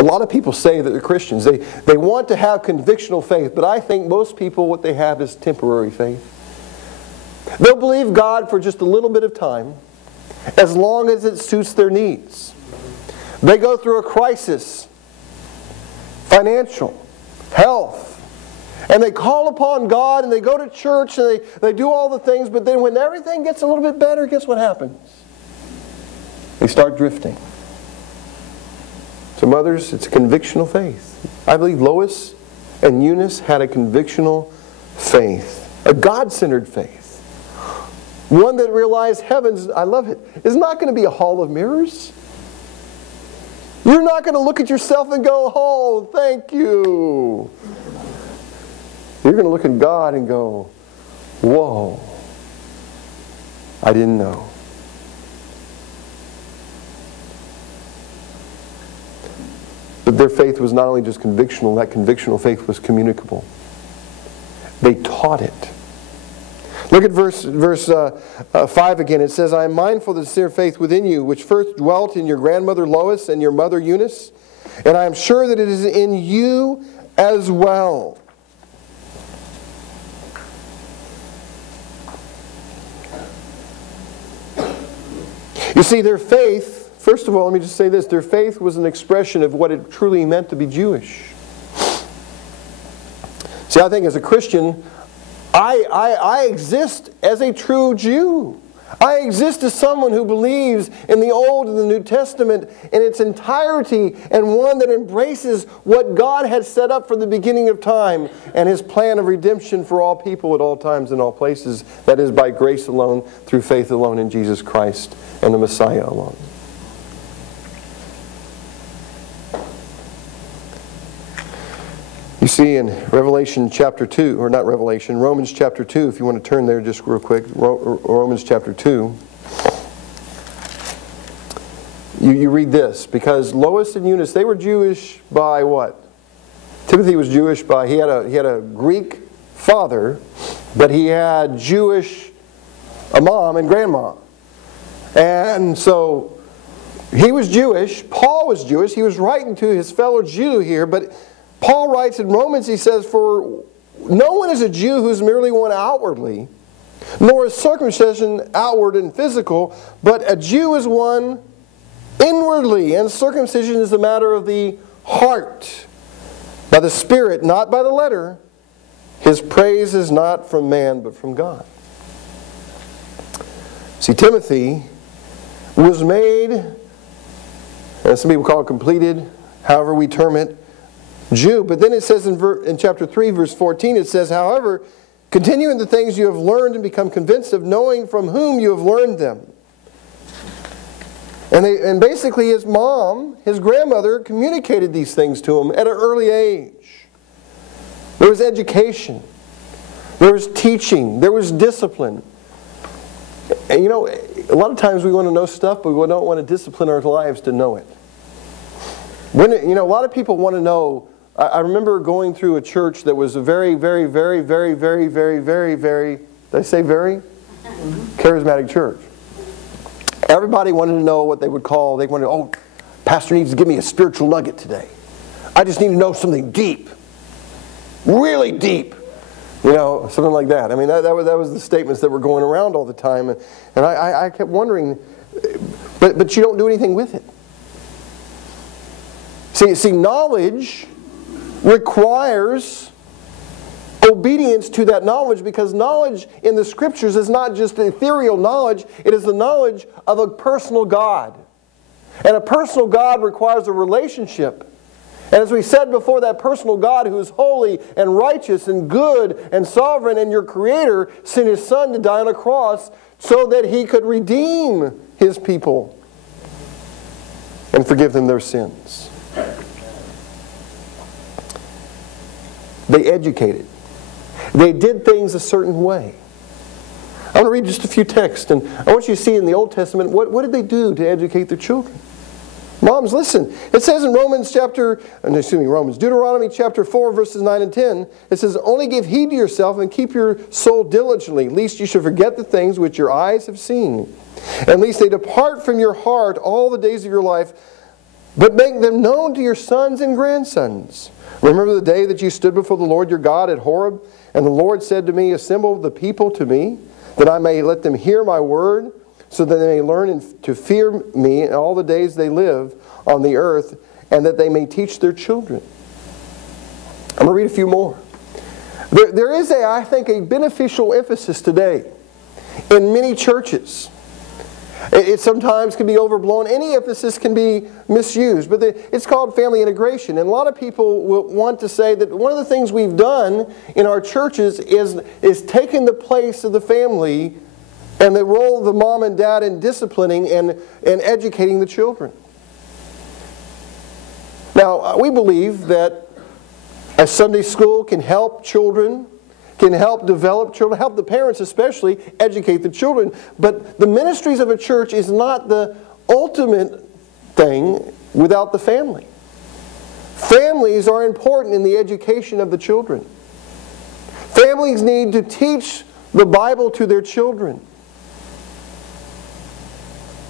A lot of people say that they're Christians. They want to have convictional faith, but I think most people, what they have is temporary faith. They'll believe God for just a little bit of time, as long as it suits their needs. They go through a crisis, financial, health, and they call upon God and they go to church and they do all the things, but then when everything gets a little bit better, guess what happens? They start drifting. So mothers, it's a convictional faith. I believe Lois and Eunice had a convictional faith, a God-centered faith. One that realized heaven's, I love it, is not going to be a hall of mirrors. You're not going to look at yourself and go, oh, thank you. You're going to look at God and go, whoa, I didn't know. But their faith was not only just convictional, that convictional faith was communicable. They taught it. Look at verse 5 again. It says, I am mindful of the sincere faith within you, which first dwelt in your grandmother Lois and your mother Eunice, and I am sure that it is in you as well. You see, their faith, first of all, let me just say this, their faith was an expression of what it truly meant to be Jewish. See, I think as a Christian, I exist as a true Jew. I exist as someone who believes in the Old and the New Testament in its entirety, and one that embraces what God had set up from the beginning of time and His plan of redemption for all people at all times and all places. That is by grace alone, through faith alone in Jesus Christ and the Messiah alone. You see in Revelation chapter 2, or not Revelation, Romans chapter 2, if you want to turn there just real quick, Romans chapter 2. You read this, because Lois and Eunice, they were Jewish by what? Timothy was Jewish by, he had a Greek father, but he had a mom and grandma. And so he was Jewish, Paul was Jewish, he was writing to his fellow Jew here, but Paul writes in Romans, he says, for no one is a Jew who's merely one outwardly, nor is circumcision outward and physical, but a Jew is one inwardly, and circumcision is a matter of the heart, by the Spirit, not by the letter. His praise is not from man, but from God. See, Timothy was made, and some people call it completed, however we term it, Jew. But then it says in chapter 3, verse 14, it says, however, continue in the things you have learned and become convinced of, knowing from whom you have learned them. And basically his mom, his grandmother, communicated these things to him at an early age. There was education. There was teaching. There was discipline. And you know, a lot of times we want to know stuff, but we don't want to discipline our lives to know it. A lot of people want to know. I remember going through a church that was a very, very, very, very, very, very, very, very, did I say very? Charismatic church. Everybody wanted to know what they would call, they wanted, oh, pastor needs to give me a spiritual nugget today. I just need to know something deep. Really deep. Something like that. I mean, that was the statements that were going around all the time. And I kept wondering, but you don't do anything with it. See, knowledge requires obedience to that knowledge, because knowledge in the Scriptures is not just ethereal knowledge, it is the knowledge of a personal God. And a personal God requires a relationship. And as we said before, that personal God who is holy and righteous and good and sovereign and your Creator sent His Son to die on a cross so that He could redeem His people and forgive them their sins. They educated. They did things a certain way. I want to read just a few texts, and I want you to see in the Old Testament, what did they do to educate their children? Moms, listen. It says in Deuteronomy chapter 4, verses 9 and 10, it says, only give heed to yourself and keep your soul diligently, lest you should forget the things which your eyes have seen, and lest they depart from your heart all the days of your life, but make them known to your sons and grandsons. Remember the day that you stood before the Lord your God at Horeb, and the Lord said to me, assemble the people to me, that I may let them hear my word, so that they may learn to fear me in all the days they live on the earth, and that they may teach their children. I'm going to read a few more. There is, I think, a beneficial emphasis today in many churches. It sometimes can be overblown. Any emphasis can be misused. But it's called family integration. And a lot of people will want to say that one of the things we've done in our churches is taking the place of the family and the role of the mom and dad in disciplining and educating the children. Now, we believe that a Sunday school can help children, can help develop children, help the parents especially educate the children. But the ministries of a church is not the ultimate thing without the family. Families are important in the education of the children. Families need to teach the Bible to their children.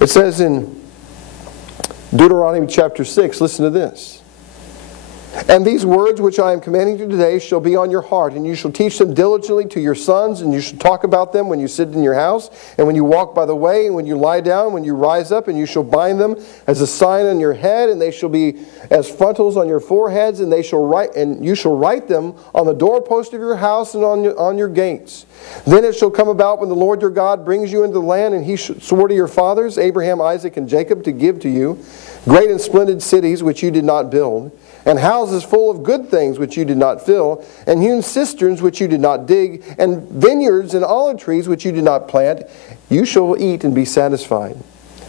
It says in Deuteronomy chapter 6, listen to this. And these words which I am commanding you today shall be on your heart, and you shall teach them diligently to your sons, and you shall talk about them when you sit in your house, and when you walk by the way, and when you lie down, when you rise up, and you shall bind them as a sign on your head, and they shall be as frontals on your foreheads, and you shall write them on the doorpost of your house and on your gates. Then it shall come about when the Lord your God brings you into the land, and He swore to your fathers, Abraham, Isaac, and Jacob, to give to you great and splendid cities which you did not build, and houses full of good things which you did not fill, and hewn cisterns which you did not dig, and vineyards and olive trees which you did not plant, you shall eat and be satisfied.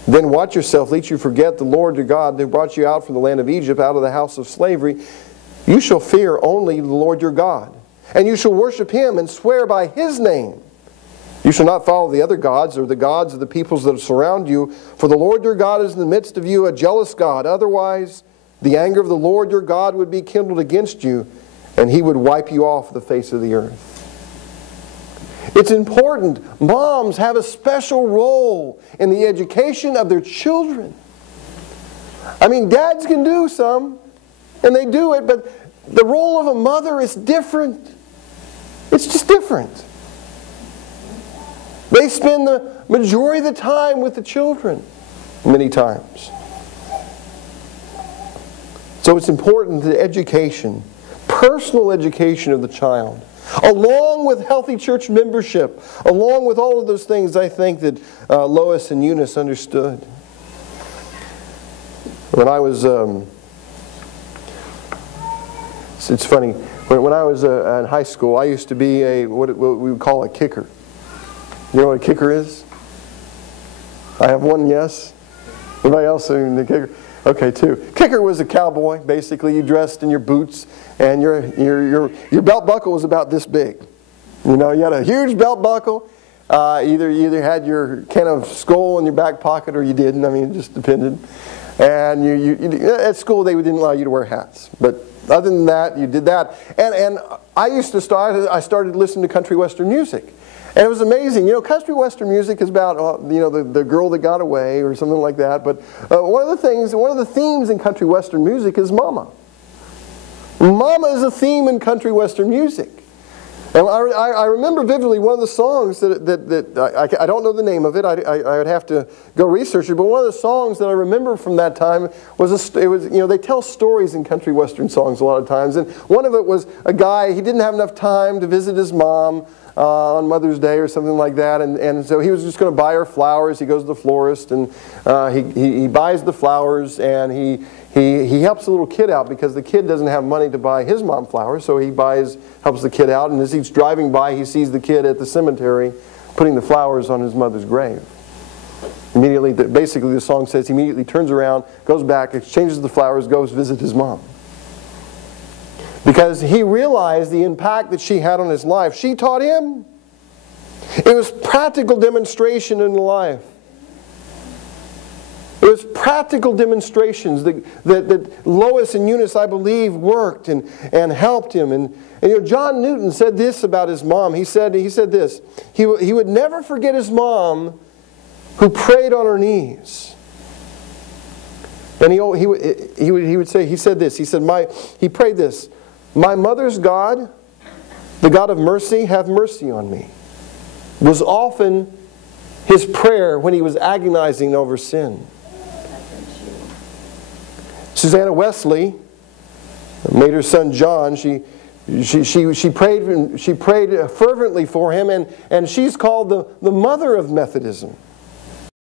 Then watch yourself, lest you forget the Lord your God who brought you out from the land of Egypt, out of the house of slavery. You shall fear only the Lord your God, and you shall worship Him and swear by His name. You shall not follow the other gods or the gods of the peoples that surround you, for the Lord your God is in the midst of you, a jealous God. Otherwise, the anger of the Lord your God would be kindled against you, and He would wipe you off the face of the earth. It's important. Moms have a special role in the education of their children. I mean, dads can do some, and they do it, but the role of a mother is different. It's just different. They spend the majority of the time with the children, many times. So it's important that education, personal education of the child, along with healthy church membership, along with all of those things I think that Lois and Eunice understood. When I was, it's funny, when I was in high school, I used to be what we would call a kicker. You know what a kicker is? I have one yes. Anybody else in the kicker? Okay, two. Kicker was a cowboy. Basically, you dressed in your boots, and your belt buckle was about this big. You know, you had a huge belt buckle. You either had your kind of skull in your back pocket, or you didn't. I mean, it just depended. And at school, they didn't allow you to wear hats. But other than that, you did that. And I started listening to country western music. And it was amazing. You know, country western music is about, the girl that got away or something like that. But one of the themes in country western music is mama. Mama is a theme in country western music. And I remember vividly one of the songs that I don't know the name of it. I would have to go research it. But one of the songs that I remember from that time was they tell stories in country western songs a lot of times. And one of it was a guy, he didn't have enough time to visit his mom on Mother's Day or something like that, and so he was just going to buy her flowers. He goes to the florist, and he buys the flowers, and he helps the little kid out because the kid doesn't have money to buy his mom flowers, so he helps the kid out, and as he's driving by, he sees the kid at the cemetery putting the flowers on his mother's grave. Immediately, basically the song says he immediately turns around, goes back, exchanges the flowers, goes visit his mom. Because he realized the impact that she had on his life. She taught him. It was practical demonstration in life. It was practical demonstrations that Lois and Eunice, I believe, worked and helped him. And John Newton said this about his mom. He said this. He would never forget his mom who prayed on her knees. And he said this, he prayed this, "My mother's God, the God of mercy, have mercy on me," was often his prayer when he was agonizing over sin. Susanna Wesley made her son John. She prayed fervently for him, and she's called the mother of Methodism.